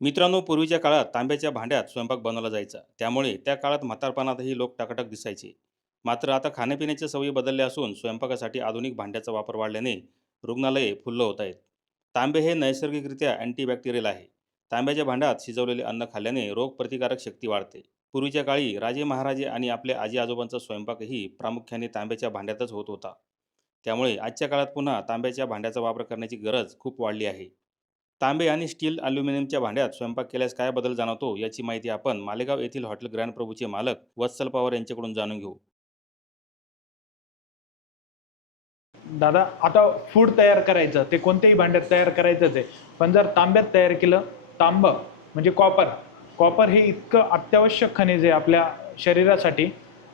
मित्रांनो पूर्वीच्या काळात तांब्याच्या भांड्यात स्वयंपाक बनवला जायचा. त्यामुळे त्या काळात म्हातारपणातही लोक टकाटक दिसायचे. मात्र आता खाण्यापिण्याच्या सवयी बदलल्या असून स्वयंपाकासाठी आधुनिक भांड्याचा वापर वाढल्याने रुग्णालये फुल्ल होत आहेत. तांबे हे नैसर्गिकरित्या अँटीबॅक्टेरियल आहे. तांब्याच्या भांड्यात शिजवलेले अन्न खाल्ल्याने रोगप्रतिकारक शक्ती वाढते. पूर्वीच्या काळी राजे महाराजे आणि आपले आजी आजोबांचा स्वयंपाकही प्रामुख्याने तांब्याच्या भांड्यातच होत होता. त्यामुळे आजच्या काळात पुन्हा तांब्याच्या भांड्याचा वापर करण्याची गरज खूप वाढली आहे. तांबे आणि स्टील अल्युमिनियमच्या भांड्यात स्वयंपाक केल्यास काय बदल जाणवतो याची माहिती आपण मालेगाव येथील हॉटेल ग्रँड प्रभूचे मालक वत्सल पवार यांच्याकडून जाणून घेऊ. दादा आता फूड तयार करायचं ते कोणत्याही भांड्यात तयार करायचंच आहे. पण जर तांब्यात तयार केलं तांब म्हणजे कॉपर कॉपर हे इतकं अत्यावश्यक खनिज आहे आपल्या शरीरासाठी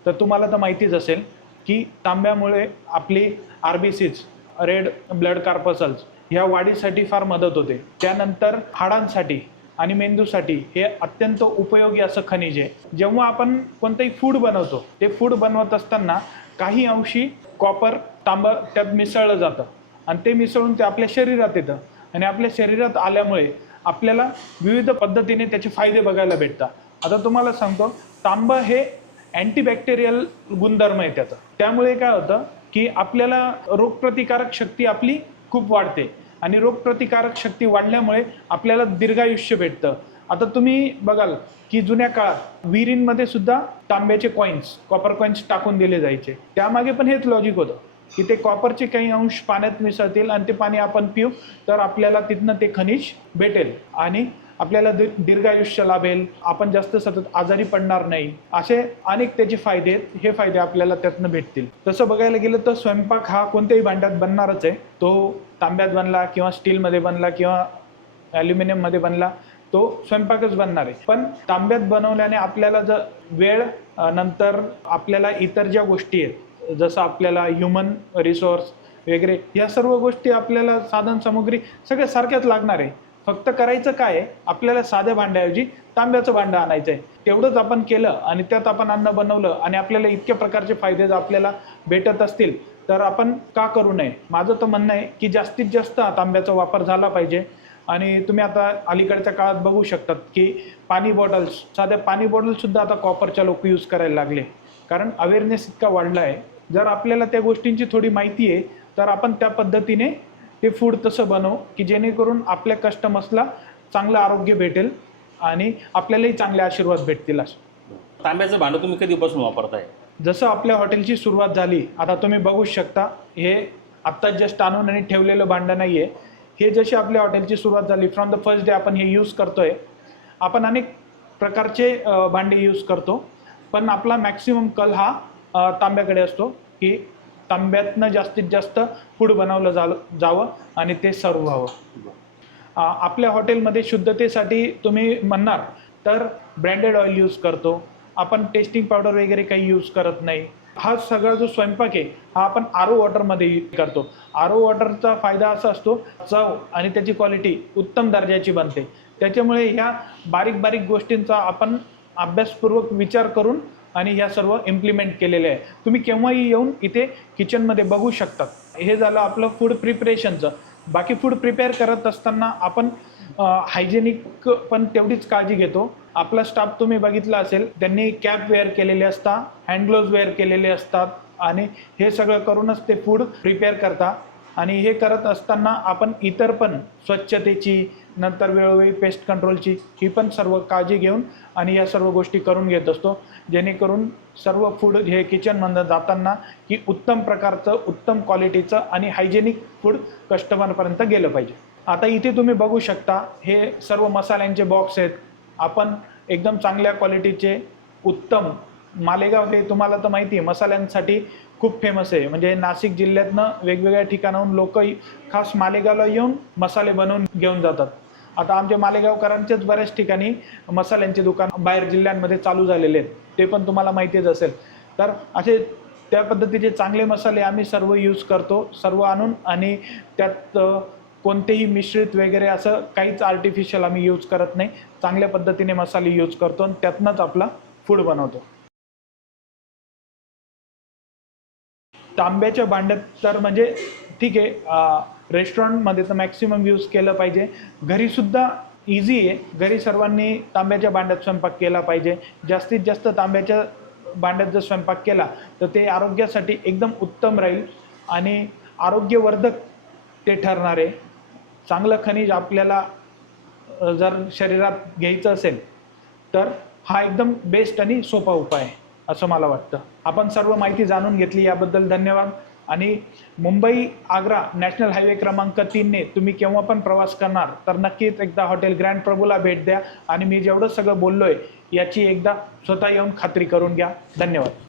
तर तुम्हाला तर माहितीच असेल की तांब्यामुळे आपली R B Cs red blood corpuscles ह्या वाढीसाठी फार मदत होते. त्यानंतर हाडांसाठी आणि मेंदूसाठी हे अत्यंत उपयोगी असं खनिज आहे. जेव्हा आपण कोणतंही फूड बनवतो ते फूड बनवत असताना काही अंशी कॉपर तांब त्यात मिसळलं जातं. आणि ते मिसळून ते आपल्या शरीरात येतं. आणि आपल्या शरीरात आल्यामुळे आपल्याला विविध पद्धतीने त्याचे फायदे बघायला भेटतात. आता तुम्हाला सांगतो तांब हे अँटीबॅक्टेरियल गुणधर्म आहे त्याचं. त्यामुळे काय होतं की आपल्याला रोगप्रतिकारक शक्ती आपली खूप वाढते. आणि रोगप्रतिकारक शक्ती वाढल्यामुळे आपल्याला दीर्घायुष्य भेटतं. आता तुम्ही बघाल की जुन्या काळात विहिरींमध्ये सुद्धा तांब्याचे कॉईन्स कॉपर कॉईन्स टाकून दिले जायचे. त्यामागे पण हेच लॉजिक होतं की ते कॉपरचे काही अंश पाण्यात मिसळतील आणि ते पाणी आपण पिऊ तर आपल्याला तिथनं ते खनिज भेटेल. आणि आपल्याला दीर्घ आयुष्य लाभेल आपण जास्त सतत आजारी पडणार नाही असे अनेक त्याचे फायदे आहेत. हे फायदे आपल्याला त्यातनं भेटतील. तसं बघायला गेलं तर स्वयंपाक हा कोणत्याही भांड्यात बनणारच आहे. तो तांब्यात बनला किंवा स्टीलमध्ये बनला किंवा ॲल्युमिनियममध्ये बनला तो स्वयंपाकच बनणार आहे. पण तांब्यात बनवल्याने आपल्याला जर वेळ नंतर आपल्याला इतर ज्या गोष्टी आहेत जसं आपल्याला ह्युमन रिसोर्स वगैरे या सर्व गोष्टी आपल्याला साधन सामुग्री सगळ्या सारख्याच लागणार आहे. फक्त करायचं काय आपल्याला साध्या भांड्याऐवजी तांब्याचं भांडं आणायचं आहे तेवढंच आपण केलं आणि त्यात आपण अन्न बनवलं आणि आपल्याला इतक्या प्रकारचे फायदे जर आपल्याला भेटत असतील तर आपण का करू नये? माझं तर म्हणणं आहे की जास्तीत जास्त तांब्याचा वापर झाला पाहिजे. आणि तुम्ही आता अलीकडच्या काळात बघू शकतात की पाणी बॉटल्स साध्या पाणी बॉटल्ससुद्धा आता कॉपरच्या लोक यूज करायला लागले. कारण अवेअरनेस इतका वाढला आहे. जर आपल्याला त्या गोष्टींची थोडी माहिती आहे तर आपण त्या पद्धतीने ते फूड तसं बनवू की जेणेकरून आपल्या कस्टमर्सला चांगलं आरोग्य भेटेल आणि आपल्यालाही चांगले आशीर्वाद भेटतील असं. तांब्याचं भांडं तुम्ही कधीपासून वापरताय? जसं आपल्या हॉटेलची सुरुवात झाली आता तुम्ही बघू शकता हे आत्ताच जस्ट आणून आणि ठेवलेलं भांडं नाही आहे हे जशी आपल्या हॉटेलची सुरुवात झाली फ्रॉम द फर्स्ट डे आपण हे यूज करतोय. आपण अनेक प्रकारचे भांडे यूज करतो. पण आपला मॅक्सिमम कल हा तांब्याकडे असतो की तांब्यातनं जास्तीत जास्त फूड बनवलं जा जावं आणि ते सर्व व्हावं. आपल्या हॉटेलमध्ये शुद्धतेसाठी तुम्ही म्हणणार तर ब्रँडेड ऑइल यूज करतो. आपण टेस्टिंग पावडर वगैरे काही यूज करत नाही. हा सगळा जो स्वयंपाक आहे हा आपण आर ओ वॉटरमध्ये करतो. आर ओ वॉटरचा फायदा असा असतो चव आणि त्याची क्वालिटी उत्तम दर्जाची बनते. त्याच्यामुळे ह्या बारीक बारीक गोष्टींचा आपण अभ्यासपूर्वक विचार करून आणि ह्या सर्व इम्प्लिमेंट केलेले आहे. तुम्ही केव्हाही येऊन इथे किचनमध्ये बघू शकतात. हे झालं आपलं फूड प्रिपरेशनचं बाकी फूड प्रिपेअर करत असताना आपण हायजेनिक पण तेवढीच काळजी घेतो. आपला स्टाफ तुम्ही बघितला असेल त्यांनी कॅप वेअर केलेले असतात हँडग्लोज वेअर केलेले असतात आणि हे सगळं करूनच ते फूड प्रिपेअर करता. आणि हे करत असताना आपण इतर पण स्वच्छतेची नंतर वेळोवेळी पेस्ट कंट्रोलची ही पण सर्व काळजी घेऊन आणि या सर्व गोष्टी करून घेत असतो. जेणेकरून सर्व फूड हे किचनमधनं जाताना की उत्तम प्रकारचं उत्तम क्वालिटीचं आणि हायजेनिक फूड कस्टमरपर्यंत गेलं पाहिजे. आता इथे तुम्ही बघू शकता हे सर्व मसाल्यांचे बॉक्स आहेत. आपण एकदम चांगल्या क्वालिटीचे उत्तम मालेगाव हे तुम्हाला तर माहिती आहे मसाल्यांसाठी खूप फेमस आहे. म्हणजे नाशिक जिल्ह्यातनं वेगवेगळ्या ठिकाणाहून लोक खास मालेगावला येऊन मसाले बनवून घेऊन जातात. आता आमच्या मालेगावकरांच्याच बऱ्याच ठिकाणी मसाल्यांचे दुकान बाहेर जिल्ह्यांमध्ये चालू झालेले आहेत. ते पण तुम्हाला माहितीच असेल. तर असे त्या पद्धतीचे चांगले मसाले आम्ही सर्व यूज करतो सर्व आणून आणि त्यात कोणतेही मिश्रित वगैरे असं काहीच आर्टिफिशियल आम्ही यूज करत नाही. चांगल्या पद्धतीने मसाले यूज करतो आणि त्यातनंच आपला फूड बनवतो. तांब्याच्या भांड्यात तर म्हणजे ठीक आहे रेस्टॉरंटमध्ये तर मॅक्सिमम यूज केलं पाहिजे. घरीसुद्धा इझी आहे. घरी सर्वांनी तांब्याच्या भांड्यात स्वयंपाक केला पाहिजे. जास्तीत जास्त तांब्याच्या भांड्यात जर स्वयंपाक केला तर ते आरोग्यासाठी एकदम उत्तम राहील आणि आरोग्यवर्धक ते ठरणार आहे. चांगलं खनिज आपल्याला जर शरीरात घ्यायचं असेल तर हा एकदम बेस्ट आणि सोपा उपाय आहे. असं मला वाटतं. आपण सर्व माहिती जाणून घेतली याबद्दल धन्यवाद. आणि मुंबई आग्रा नॅशनल हायवे क्रमांक तीनने तुम्ही केव्हा पण प्रवास करणार तर नक्कीच एकदा हॉटेल ग्रँड प्रभूला भेट द्या. आणि मी जेवढं सगळं बोललो आहे याची एकदा स्वतः येऊन खात्री करून घ्या. धन्यवाद.